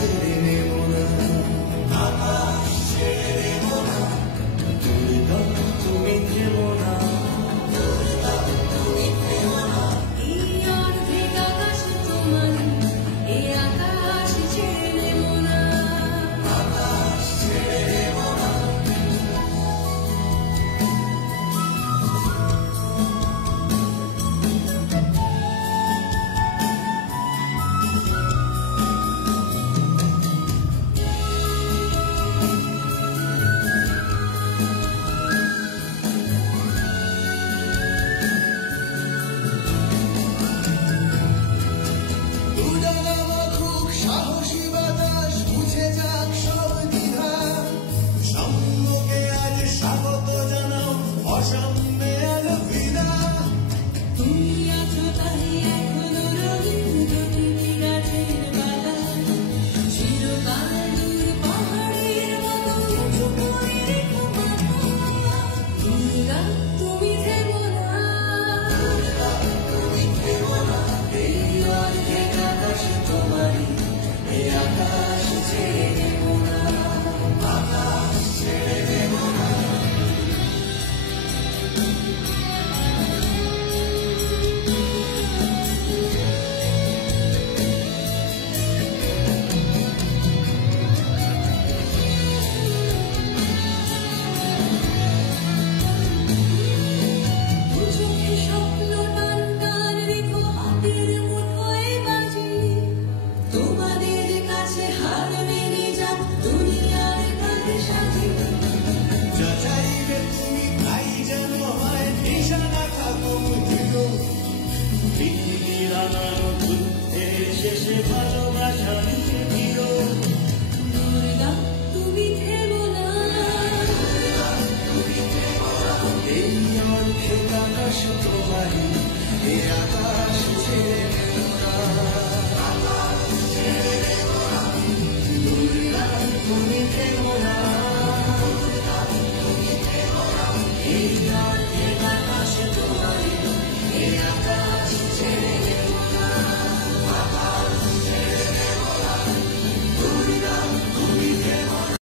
ছেড়ে নেব না, আকাশ ছেড়ে নেব না, তুমি দাও তুমি থেমো না, তুমি দাও তুমি থেমো না। এই অর্ধেক আকাশ তোমার, এই আকাশ ছেড়ে নেব না, আকাশ ছেড়ে নেব না। সাহসী বাতাস মুছে যাক সব দ্বিধা, সাম্যকে আজ স্বাগত জানাও, অসাম্য